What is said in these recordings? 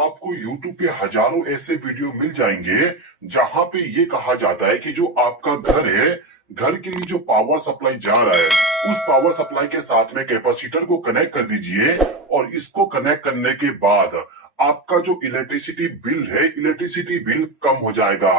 आपको YouTube पे हजारों ऐसे वीडियो मिल जाएंगे जहां पे ये कहा जाता है कि जो आपका घर है, घर के लिए जो पावर सप्लाई जा रहा है उस पावर सप्लाई के साथ में कैपेसिटर को कनेक्ट कर दीजिए और इसको कनेक्ट करने के बाद आपका जो इलेक्ट्रिसिटी बिल है, इलेक्ट्रिसिटी बिल कम हो जाएगा।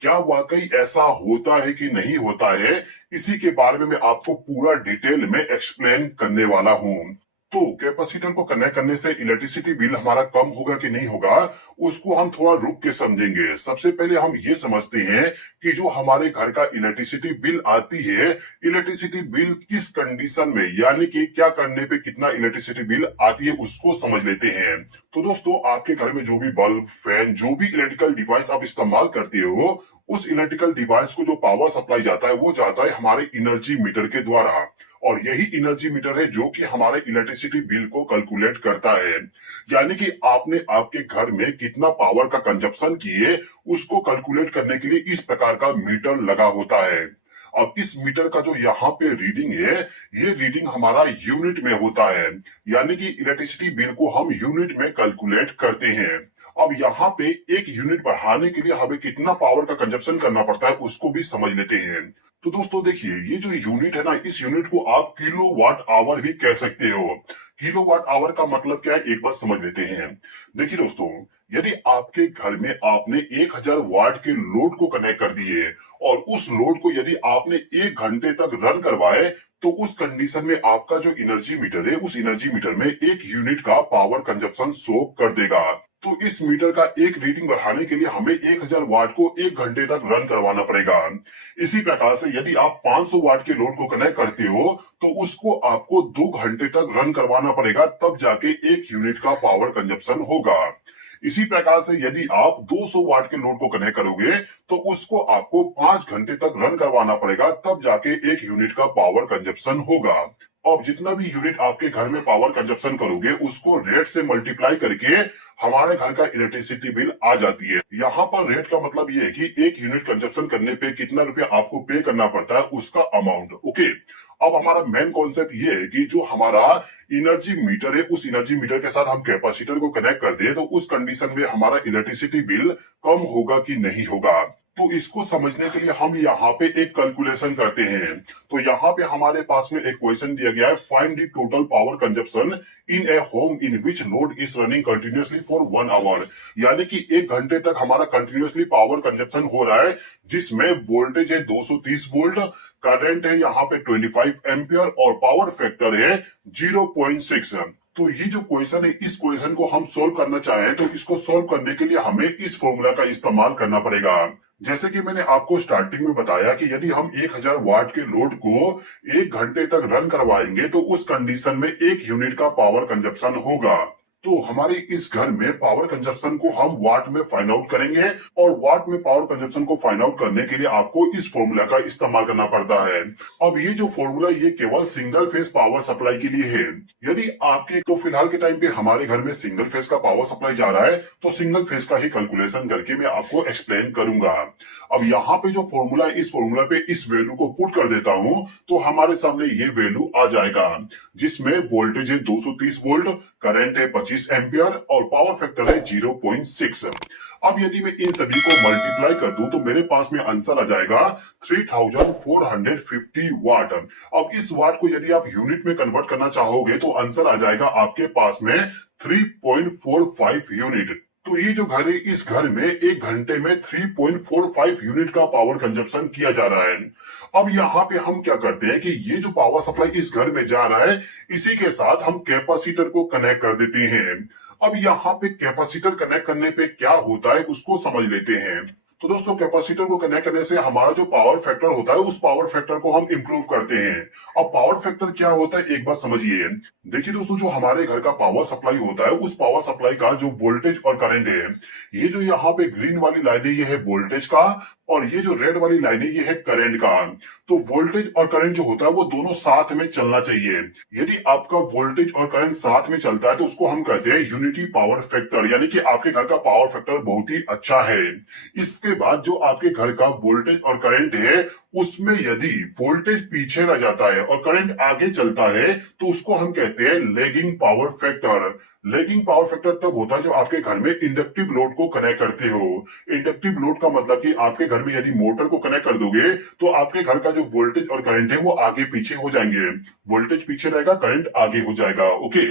क्या वाकई ऐसा होता है कि नहीं होता है, इसी के बारे में मैं आपको पूरा डिटेल में एक्सप्लेन करने वाला हूँ। तो कैपेसिटर को कनेक्ट करने से इलेक्ट्रिसिटी बिल हमारा कम होगा कि नहीं होगा, उसको हम थोड़ा रुक के समझेंगे। सबसे पहले हम ये समझते हैं कि जो हमारे घर का इलेक्ट्रिसिटी बिल आती है, इलेक्ट्रिसिटी बिल किस कंडीशन में, यानी कि क्या करने पे कितना इलेक्ट्रिसिटी बिल आती है, उसको समझ लेते हैं। तो दोस्तों, आपके घर में जो भी बल्ब, फैन, जो भी इलेक्ट्रिकल डिवाइस आप इस्तेमाल करते हो, उस इलेक्ट्रिकल डिवाइस को जो पावर सप्लाई जाता है वो जाता है हमारे एनर्जी मीटर के द्वारा। और यही एनर्जी मीटर है जो कि हमारे इलेक्ट्रिसिटी बिल को कैलकुलेट करता है। यानी कि आपने आपके घर में कितना पावर का कंजप्शन किए, उसको कैलकुलेट करने के लिए इस प्रकार का मीटर लगा होता है। अब इस मीटर का जो यहाँ पे रीडिंग है, ये रीडिंग हमारा यूनिट में होता है। यानी कि इलेक्ट्रिसिटी बिल को हम यूनिट में कैलकुलेट करते हैं। अब यहाँ पे एक यूनिट बढ़ाने के लिए हमें कितना पावर का कंजप्शन करना पड़ता है, उसको भी समझ लेते हैं। तो दोस्तों देखिए, ये जो यूनिट है ना, इस यूनिट को आप किलो वाट आवर भी कह सकते हो। किलो वाट आवर का मतलब क्या है, एक बार समझ लेते हैं। देखिए दोस्तों, यदि आपके घर में आपने 1000 वाट के लोड को कनेक्ट कर दिए और उस लोड को यदि आपने 1 घंटे तक रन करवाए, तो उस कंडीशन में आपका जो एनर्जी मीटर है, उस एनर्जी मीटर में 1 यूनिट का पावर कंजप्शन शो कर देगा। तो इस मीटर का एक रीडिंग बढ़ाने के लिए हमें 1000 वाट को 1 घंटे तक रन करवाना पड़ेगा। इसी प्रकार से यदि आप 500 वाट के लोड को कनेक्ट करते हो, तो उसको आपको 2 घंटे तक रन करवाना पड़ेगा, तब जाके 1 यूनिट का पावर कंजप्शन होगा। इसी प्रकार से यदि आप 200 वाट के लोड को कनेक्ट करोगे, तो उसको आपको 5 घंटे तक रन करवाना पड़ेगा, तब जाके 1 यूनिट का पावर कंजप्शन होगा। अब जितना भी यूनिट आपके घर में पावर कंजप्शन करोगे, उसको रेट से मल्टीप्लाई करके हमारे घर का इलेक्ट्रिसिटी बिल आ जाती है। यहाँ पर रेट का मतलब ये है कि 1 यूनिट कंजप्शन करने पे कितना रुपया आपको पे करना पड़ता है, उसका अमाउंट। ओके, अब हमारा मेन कॉन्सेप्ट ये है कि जो हमारा एनर्जी मीटर है, उस एनर्जी मीटर के साथ हम कैपेसिटर को कनेक्ट कर दे, तो उस कंडीशन में हमारा इलेक्ट्रिसिटी बिल कम होगा कि नहीं होगा। तो इसको समझने के लिए हम यहाँ पे एक कैलकुलेशन करते हैं। तो यहाँ पे हमारे पास में एक क्वेश्चन दिया गया है, find the total power consumption in a home in which load is running continuously for 1 hour. यानी कि 1 घंटे तक हमारा कंटिन्यूअसली पावर कंजप्शन हो रहा है, जिसमें वोल्टेज है 230 वोल्ट, करंट है यहाँ पे 25 एम्पियर और पावर फैक्टर है 0.6। तो ये जो क्वेश्चन है, इस क्वेश्चन को हम सोल्व करना चाहें तो इसको सोल्व करने के लिए हमें इस फॉर्मूला का इस्तेमाल करना पड़ेगा। जैसे कि मैंने आपको स्टार्टिंग में बताया कि यदि हम 1000 वाट के लोड को 1 घंटे तक रन करवाएंगे, तो उस कंडीशन में 1 यूनिट का पावर कंजप्शन होगा। तो हमारे इस घर में पावर कंजप्शन को हम वाट में फाइंड आउट करेंगे, और वाट में पावर कंजप्शन को फाइंड आउट करने के लिए आपको इस फॉर्मूला का इस्तेमाल करना पड़ता है। अब ये जो फॉर्मूला, ये केवल सिंगल फेज पावर सप्लाई के लिए है। यदि आपके, तो फिलहाल के टाइम पे हमारे घर में सिंगल फेज का पावर सप्लाई जा रहा है, तो सिंगल फेज का ही कैलकुलेशन करके मैं आपको एक्सप्लेन करूंगा। अब यहाँ पे जो फॉर्मूला है, इस फॉर्मूला पे इस वैल्यू को पुट कर देता हूं, तो हमारे सामने ये वैल्यू आ जाएगा, जिसमें वोल्टेज है 230 वोल्ट, करंट है 25 एम्पियर और पावर फैक्टर है 0.6। अब यदि मैं इन सभी को मल्टीप्लाई कर दूं, तो मेरे पास में आंसर आ जाएगा 3450 वाट। अब इस वाट को यदि आप यूनिट में कन्वर्ट करना चाहोगे, तो आंसर आ जाएगा आपके पास में 3.45 यूनिट। तो ये जो घर है, इस घर में 1 घंटे में 3.45 यूनिट का पावर कंजप्शन किया जा रहा है। अब यहाँ पे हम क्या करते हैं कि ये जो पावर सप्लाई इस घर में जा रहा है, इसी के साथ हम कैपेसिटर को कनेक्ट कर देते हैं। अब यहाँ पे कैपेसिटर कनेक्ट करने पे क्या होता है, उसको समझ लेते हैं। तो दोस्तों, कैपेसिटर को कनेक्ट करने से हमारा जो पावर फैक्टर होता है, उस पावर फैक्टर को हम इंप्रूव करते हैं। अब पावर फैक्टर क्या होता है, एक बार समझिए। देखिए दोस्तों, जो हमारे घर का पावर सप्लाई होता है, उस पावर सप्लाई का जो वोल्टेज और करंट है, ये जो यहाँ पे ग्रीन वाली लाइन है, ये है वोल्टेज का, और ये जो रेड वाली लाइन है, ये है करंट का। तो वोल्टेज और करंट जो होता है, वो दोनों साथ में चलना चाहिए। यदि आपका वोल्टेज और करंट साथ में चलता है, तो उसको हम कहते हैं यूनिटी पावर फैक्टर, यानी कि आपके घर का पावर फैक्टर बहुत ही अच्छा है। इसके बाद जो आपके घर का वोल्टेज और करंट है, उसमें यदि वोल्टेज पीछे रह जाता है और करंट आगे चलता है तो उसको हम कहते हैं lagging power factor. Lagging power factor तब होता है जो आपके घर में इंडक्टिव लोड को कनेक्ट करते हो। इंडक्टिव लोड का मतलब कि आपके घर में यदि मोटर को कनेक्ट कर दोगे तो आपके घर का जो वोल्टेज और करंट है वो आगे पीछे हो जाएंगे। वोल्टेज पीछे रहेगा, करंट आगे हो जाएगा। ओके,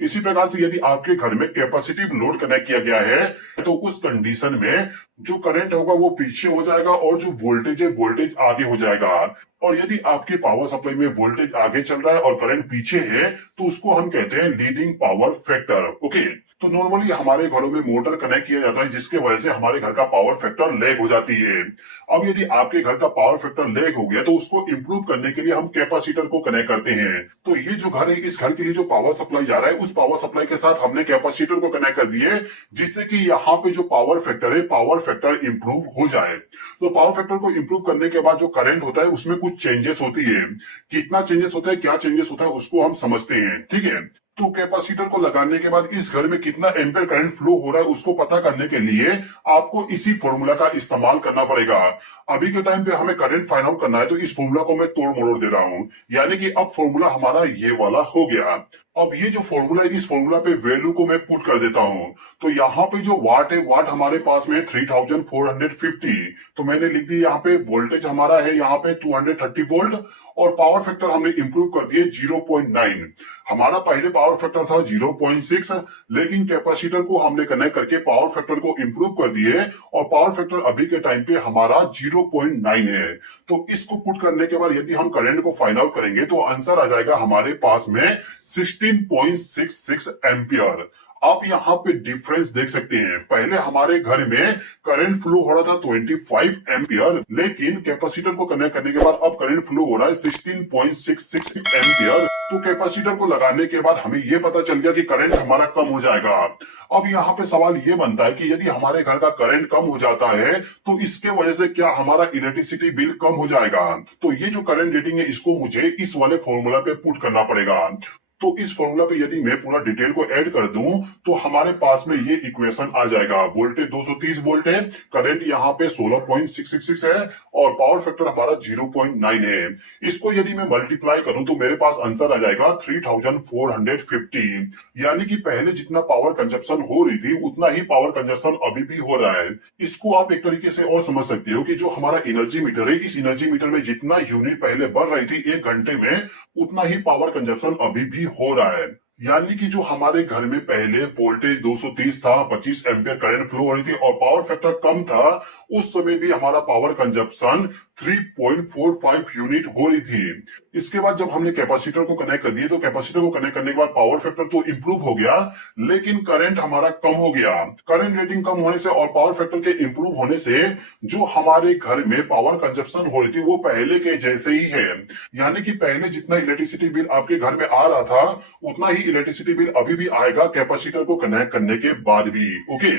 इसी प्रकार से यदि आपके घर में कैपेसिटिव लोड कनेक्ट किया गया है तो उस कंडीशन में जो करंट होगा वो पीछे हो जाएगा और जो वोल्टेज है वोल्टेज आगे हो जाएगा। और यदि आपके पावर सप्लाई में वोल्टेज आगे चल रहा है और करंट पीछे है तो उसको हम कहते हैं लीडिंग पावर फैक्टर। ओके, तो नॉर्मली हमारे घरों में मोटर कनेक्ट किया जाता है जिसके वजह से हमारे घर का पावर फैक्टर लैग हो जाती है। अब यदि आपके घर का पावर फैक्टर लैग हो गया तो उसको इंप्रूव करने के लिए हम कैपेसिटर को कनेक्ट करते हैं। तो ये जो घर है, इस घर के लिए जो पावर सप्लाई जा रहा है उस पावर सप्लाई के साथ हमने कैपेसिटर को कनेक्ट कर दिए जिससे कि यहाँ पे जो पावर फैक्टर है पावर फैक्टर इंप्रूव हो जाए। तो पावर फैक्टर को इंप्रूव करने के बाद जो करंट होता है उसमें कुछ चेंजेस होती है। कितना चेंजेस होता है, क्या चेंजेस होता है उसको हम समझते हैं। ठीक है, तो कैपेसिटर को लगाने के बाद इस घर में कितना एम्पियर करंट फ्लो हो रहा है उसको पता करने के लिए आपको इसी फॉर्मूला का इस्तेमाल करना पड़ेगा। अभी के टाइम पे हमें करंट फाइंड आउट करना है तो इस फॉर्मूला को मैं तोड़ मरोड़ दे रहा हूं, यानी कि अब फॉर्मूला हमारा ये वाला हो गया। अब ये जो फॉर्मूला है इस फॉर्मूला पे वैल्यू को मैं पुट कर देता हूं। तो यहाँ पे जो वाट है, वाट हमारे पास में 3450। तो मैंने लिख दी यहाँ पे। वोल्टेज हमारा है यहाँ पे 230 वोल्ट और पावर फैक्टर हमने इंप्रूव कर दिए 0.9। हमारा पहले पावर फैक्टर था 0.6, लेकिन कैपेसिटर को हमने कनेक्ट करके पावर फैक्टर को इंप्रूव कर दिए और पावर फैक्टर अभी के टाइम पे हमारा 0.9 है। तो इसको पुट करने के बाद यदि हम करंट को फाइंड आउट करेंगे तो आंसर आ जाएगा हमारे पास में 16.66 एम्पियर। आप यहाँ पे डिफरेंस देख सकते हैं। पहले हमारे घर में करंट फ्लो हो रहा था 25 एम्पियर, लेकिन कैपेसिटर को कनेक्ट करने के बाद अब करंट फ्लो हो रहा है 16.66 एम्पियर। तो कैपेसिटर को लगाने के बाद हमें यह पता चल गया कि करंट हमारा कम हो जाएगा। अब यहाँ पे सवाल ये बनता है कि यदि हमारे घर का करंट कम हो जाता है तो इसके वजह से क्या हमारा इलेक्ट्रिसिटी बिल कम हो जाएगा? तो ये जो करंट रेटिंग है इसको मुझे इस वाले फॉर्मूला पे पुट करना पड़ेगा। तो इस फॉर्मूला पे यदि मैं पूरा डिटेल को ऐड कर दूं तो हमारे पास में ये इक्वेशन आ जाएगा। वोल्टेज 230 वोल्ट है, करंट यहाँ पे 16.666 है और पावर फैक्टर हमारा 0.9 है। इसको यदि मैं मल्टीप्लाई करूं तो मेरे पास आंसर आ जाएगा 3450। यानी कि पहले जितना पावर कंजप्शन हो रही थी उतना ही पावर कंजप्शन अभी भी हो रहा है। इसको आप एक तरीके से और समझ सकते हो कि जो हमारा एनर्जी मीटर है, इस एनर्जी मीटर में जितना यूनिट पहले बढ़ रही थी 1 घंटे में, उतना ही पावर कंजप्शन अभी भी हो रहा है। यानी कि जो हमारे घर में पहले वोल्टेज 230 था, 25 एम्पियर करंट फ्लो हो रही थी और पावर फैक्टर कम था, उस समय भी हमारा पावर कंजप्शन 3.45 यूनिट हो रही थी। इसके बाद जब हमने कैपेसिटर को कनेक्ट कर दिए तो कैपेसिटर को कनेक्ट करने के बाद पावर फैक्टर तो इंप्रूव हो गया, लेकिन करंट हमारा कम हो गया। करंट रेटिंग कम होने से और पावर फैक्टर के इंप्रूव होने से जो हमारे घर में पावर कंजप्शन हो रही थी वो पहले के जैसे ही है। यानी कि पहले जितना इलेक्ट्रिसिटी बिल आपके घर में आ रहा था उतना ही इलेक्ट्रिसिटी बिल अभी भी आएगा कैपेसिटर को कनेक्ट करने के बाद भी। ओके,